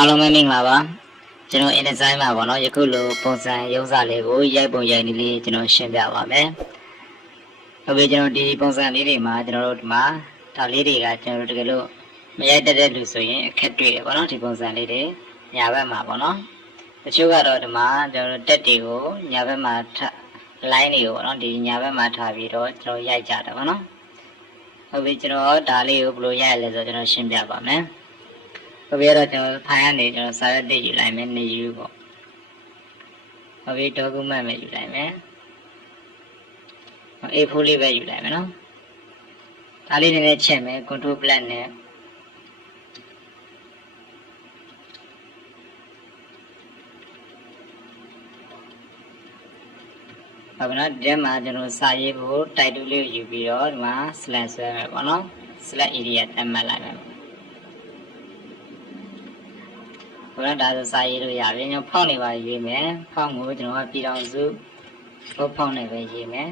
အားလုံးပဲမင်္ဂလာပါကျွန်တော် InDesign မှာပေါ့နော်ယခုလိုပုံစံရုပ်စာလေးကိုရိုက်ပုံရိုက်နည်းလေးကျွန်တော်ရှင်းပြပါမယ်ဟုတ်ပြီကျွန်တော်ဒီပုံစံလေးတွေမှာကျွန်တော်တို့ဒီမှာဒါလေးတွေကကျွန်တော်တို့တကယ်လို့မရိုက်တတ်တဲ့လူဆိုရင်အခက်တွေ့တယ်ပေါ့နော်ဒီပုံစံလေးတွေညာဘက်မှာပေါ့နော်တချို့ကတော့ဒီမှာကျွန်တော်တို့တက်တွေကိုညာဘက်မှာline တွေကိုပေါ့နော်ဒီညာဘက်မှာထားပြီးတော့ကျွန်တော်ရိုက်ကြတယ်ပေါ့နော်ဟုတ်ပြီကျွန်တော်ဒါလေးကိုဘယ်လိုရိုက်လဲဆိုတော့ကျွန်တော်ရှင်းပြပါမယ်ဟုတ်ပြီအဲ့တော့ကျွန်တော်ဖိုင်ကနေကျွန်တော်စာရွက်တိတ်ယူလိုက်မယ်နေယူပေါ့ဟုတ်ပြီ document ပဲယူလိုက်မယ် A4 လေးပဲယူလိုက်မယ်နော်ဒါလေးနည်းနည်းချက်မယ် control plus နဲ့ဟုတ်ပြီနော်ဒီမှာကျွန်တော်စာရေးဖို့ title လေးကိုယူပြီးတော့ဒီမှာ slash ဆွဲမယ်ပေါ့နော် slash area သတ်မှတ်လိုက်မယ်ဘယ်တော့ဒါဆိုစာရေးလို့ရပြီကျွန်တော်ဖောက်နေပါရေးမယ်ဖောက်ကိုကျွန်တော်ကပြည်တော်စုဘုတ်ဖောက်နေပဲရေးမယ်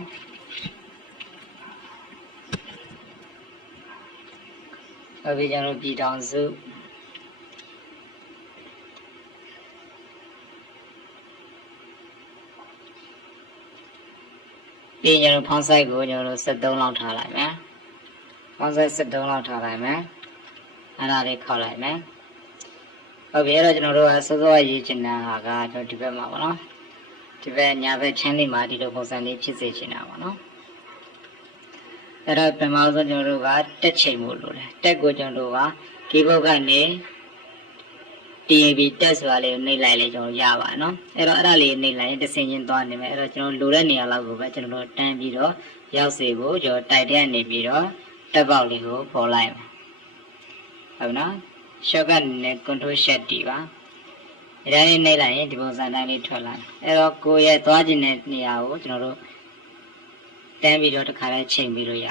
ဟုတ်ပြီကျွန်တော်ပြည်တော်စုပြီးကျွန်တော်ဖောင်းဆိုင်ကိုကျွန်တော်73လောက်ထားလိုက်မယ်ဖောင်းဆိုင်73လောက်ထားလိုက်မယ်အဲ့ဒါလေးခောက်လိုက်မယ်ဟုတ်ပြီအဲ့တော့ကျွန်တော်တို့ကစောစောရေးချင်တာကကျွန်တော်ဒီဘက်မှာပေါ့နော်ဒီဘက်ညာဘက်ချမ်းလေးမှာဒီလိုပုံစံလေးဖြစ်စေချင်တာပေါ့နော်အဲ့တော့ပထမဆုံးကျွန်တော်တို့ကတက်ချိန်ဖို့လိုတယ်တက်ကိုကျွန်တော်တို့က keyboard ကနေ DTP တက်ဆိုတာလေးကိုနှိပ်လိုက်လေကျွန်တော်ရပါနော်အဲ့တော့အဲ့ဒါလေးနှိပ်လိုက်ရင်တစ်ဆင့်ချင်းသွားနေမယ်အဲ့တော့ကျွန်တော်လိုတဲ့နေရာလောက်ကိုပဲကျွန်တော်တို့တန်းပြီးတော့ရောက်စေဖို့ကျွန်တော်တိုက်တဲ့နေပြီးတော့တက်ပေါက်လေးကိုပေါ်လိုက်မယ်ဟုတ်နော်shortcut နဲ့ control shift တီးပါဒီတိုင်းလေးနှိပ်လိုက်ရင်ဒီပုံစံတိုင်းလေးထွက်လာတယ်အဲ့တော့ကိုယ့်ရဲ့သွားခြင်းတဲ့နေရာကိုကျွန်တော်တို့တန်းပြီးတော့တစ်ခါလဲချိန်ပြီးလို့ရ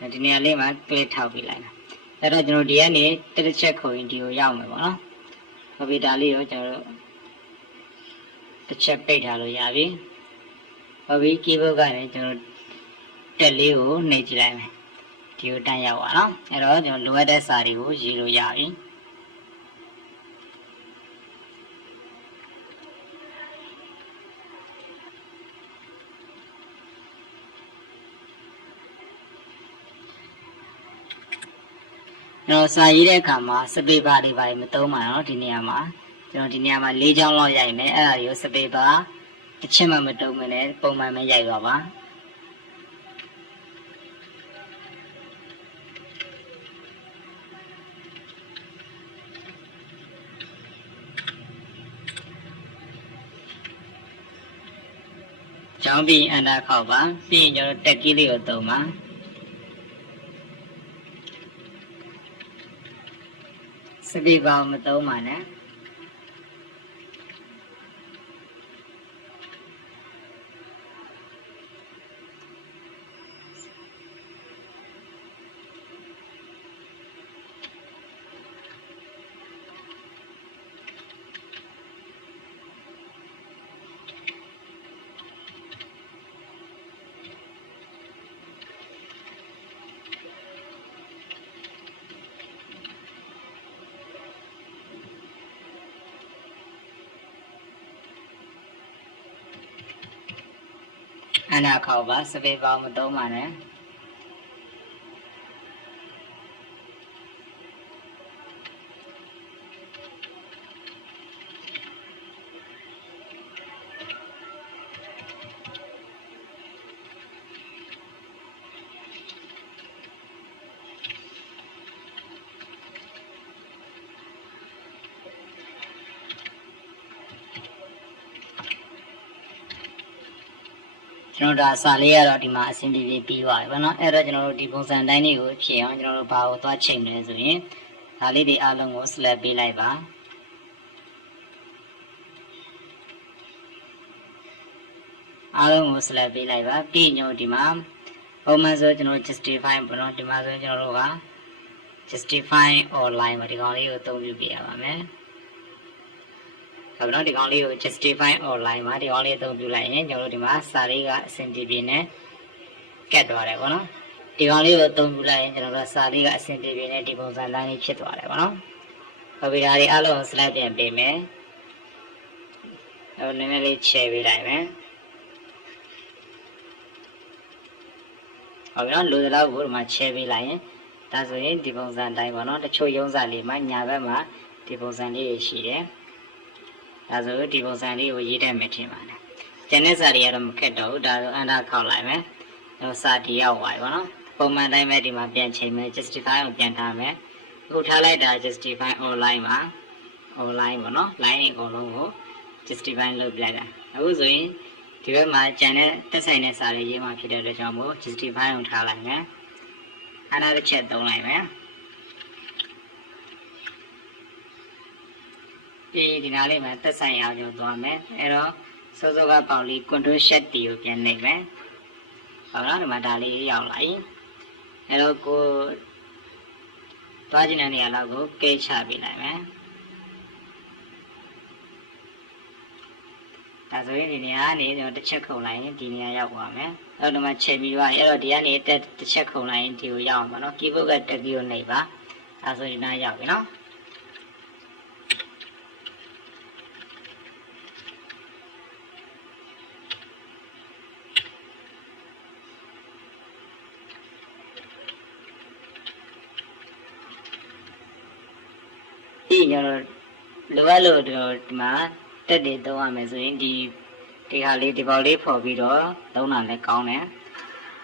တယ်ဒီနေရာလေးမှာ click ထောက်ပြီးလိုက်အဲ့တော့ကျွန်တော်ဒီကနေတစ်ချက်ခုံရင်ဒီကိုရောက်မယ်ပေါ့နော်ဟုတ်ပြီဒါလေးကိုကျွန်တော်တို့တစ်ချက်ပိတ်ထားလို့ရပြီဟုတ်ပြီ keyboard ကနေကျွန်တော်တက်လေးကိုနှိပ်ကြည့်လိုက်မယ်ဒီကိုတန်းရောက်ပါနော်အဲ့တော့ကျွန်တော်လိုအပ်တဲ့စာတွေကိုရေးလို့ရပြီကျွန်တော်စာရေးတဲ့အခါမှာစပေပါတွေပါမသုံးပါတော့ဒီနေရာမှာကျွန်တော်ဒီနေရာမှာ၄ချောင်းလောက်ရိုက်မယ်အဲ့ဒါတွေကိုစပေပါတစ်ချက်မှမတုံးမနဲ့ပုံမှန်ပဲရိုက်ပါပါကျောင်းပြီးအန်တာခောက်ပါပြီးရင်ကျွန်တော်တက်ကီးလေးကိုသုံးပါစပေပါမသုံးပါနဲ့အနာခောက်ပါစပေပါမသုံးပါနဲ့ကျွန်တော်ဒါစာလေးကတော့ဒီမှာအဆင်ပြေပြေပြီးသွားပြီပေါ့နော်အဲ့တော့ကျွန်တော်တို့ဒီပုံစံတိုင်းလေးကိုဖြည့်အောင်ကျွန်တော်တို့ဘာကိုသွားချိန်လဲဆိုရင်ဒါလေးတွေအားလုံးကို select ပေးလိုက်ပါအားလုံးကို select ပေးလိုက်ပါပြီးညို့ဒီမှာပုံမှန်ဆိုကျွန်တော် justify ပေါ့နော်ဒီမှာဆိုကျွန်တော်တို့က justify online မှာဒီကောင်လေးကိုအသုံးပြုပြရပါမယ်ဟုတ်နော်ဒီကောင်လေးကို justify online မှာဒီကောင်လေးအသုံးပြုလိုက်ရင်ကျွန်တော်တို့ဒီမှာစာလေးကအဆင်ပြေပြေနဲ့ကတ်သွားတယ်ပေါ့နော် ဒီကောင်လေးကိုအသုံးပြုလိုက်ရင်ကျွန်တော်တို့စာလေးကအဆင်ပြေပြေနဲ့ဒီပုံစံတိုင်းလေးဖြစ်သွားတယ်ပေါ့နော်ဟုတ်ပြီဒါတွေအားလုံး slide ပြန်ပေးမယ်နည်းနည်းလေးချဲပေးလိုက်မယ်ဟုတ်ပြီနော်လိုသလောက်ကိုဒီမှာချဲပေးလိုက်ရင်ဒါဆိုရင်ဒီပုံစံတိုင်းပေါ့နော်တချို့ရုံးစာလေးမှာညာဘက်မှာဒီပုံစံလေးတွေရှိတယ်ဒါဆိုဒီပုံစံလေးကိုရေးတတ်မယ်ထင်ပါတယ်ကျန်တဲ့စာတွေကတော့မခက်တော့ဘူးဒါဆိုအန်တာခောက်လိုက်မယ်စာတီရောက်သွားပြီပေါ့နော်ပုံမှန်တိုင်းပဲဒီမှာပြန်ချိန်မယ် justify ကိုပြန်ထားမယ်အခုထားလိုက်တာ justify online မှာ online ပေါ့နော် line အကုန်လုံးကို justify လုပ်ပြလိုက်တာအခုဆိုရင်ဒီဘက်မှာကျန်တဲ့တက်ဆိုင်တဲ့စာတွေရေးမှဖြစ်တဲ့အတွက်ကြောင့်မို့ justify ကိုထားလိုက်မယ်အနာတစ်ချက်သုံးလိုက်မယ်ဒီနားလေးမှာတက်ဆိုင်ရအောင်သွားမယ်အဲ့တော့စောစောကပေါက်လေး control shift T ကိုပြန်နှိပ်မယ်ဟုတ်လားဒီမှာဒါလေးရောက်လာပြီအဲ့တော့ကိုသွားကျင်တဲ့နေရာလောက်ကိုကဲချပေးလိုက်မယ်ဒါဆိုရင်ဒီနေရာကနေတစ်ချက်ခုံလိုက်ရင်ဒီနေရာရောက်သွားမယ်အဲ့တော့ဒီမှာချိန်ပြီးသွားပြီအဲ့တော့ဒီကနေတစ်ချက်ခုံလိုက်ရင်ဒီကိုရောက်အောင်ပါနော် keyboard ကတက်ပြီးတော့နှိပ်ပါဒါဆိုရင်နားရောက်ပြီနော်ဒီညတော့လိုအပ်လို့ဒီမှာတက်တွေသုံးရမယ်ဆိုရင်ဒီဟာလေးဒီပေါက်လေးဖော်ပြီးတော့သုံးတာလည်းကောင်းတယ်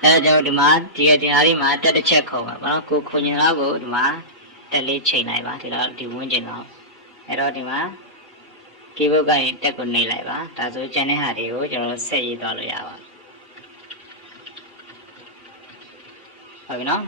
အဲဒါကြောင့်ဒီမှာဒီအားလေးမှာတက်တစ်ချက်ခုံပါဘာလို့ကိုခွန်ရင်လောက်ကိုဒီမှာတက်လေးချိန်လိုက်ပါဒီတော့ဒီဝန်းကျင်တော့အဲတော့ဒီမှာ keyboard ကနေတက်ကိုနှိပ်လိုက်ပါဒါဆိုကျန်တဲ့ဟာတွေကိုကျွန်တော်ဆက်ရေးသွားလို့ရပါဟုတ်ပြီနော်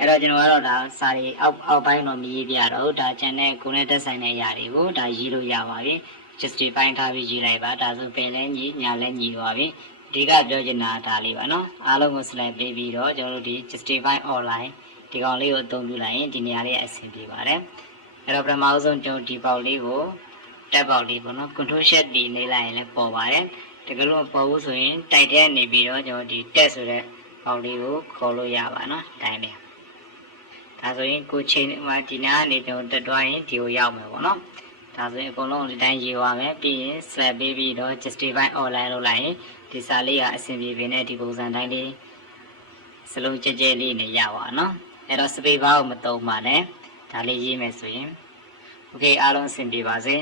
အဲ့တော့ကျွန်တော်ကတော့ဒါစာရီအောက်ပိုင်းတော့မရေးပြတော့ဒါကျန်တဲ့ကိုယ်နဲ့တက်ဆိုင်တဲ့အရာတွေကိုဒါရေးလို့ရပါပြီ justify ထားပြီးရေးလိုက်ပါဒါဆိုပင်လဲညီညာလဲညီသွားပြီအဓိကပြောချင်တာဒါလေးပါနော်အားလုံးကို slide ပေးပြီးတော့ကျွန်တော်တို့ဒီ justify online ဒီကောင်လေးကိုအသုံးပြုလိုက်ရင်ဒီနေရာလေးအဆင်ပြေပါတယ်အဲ့တော့ပထမဆုံးကျွန်တော်ဒီပေါက်လေးကိုတက်ပေါက်လေးပေါ့နော် control shift ဒီနေလိုက်ရင်လည်းပေါ်ပါတယ်တကယ်လို့ပေါ်ဘူးဆိုရင်တိုက်တဲ့နေပြီးတော့ကျွန်တော်ဒီတက်ဆိုတဲ့ပေါက်လေးကိုခေါ်လို့ရပါနော်တိုင်းပဲဒါဆိုရင်ကိုချိန်မှာဒီနားကနေတော့တက်သွားရင်ဒီကိုရောက်မယ်ပေါ့နော်ဒါဆိုရင်အကုန်လုံးဒီတိုင်းရေးသွားမယ်ပြီးရင် slide ပေးပြီးတော့ justify online လုပ်လိုက်ရင်ဒီစာလေးကအဆင်ပြေနေဒီပုံစံတိုင်းလေးစလုံးကြဲကြဲလေးနဲ့ရပါနော်အဲ့တော့ space bar ကိုမသုံးပါနဲ့ဒါလေးရေးမယ်ဆိုရင် okay အားလုံးအဆင်ပြေပါစေ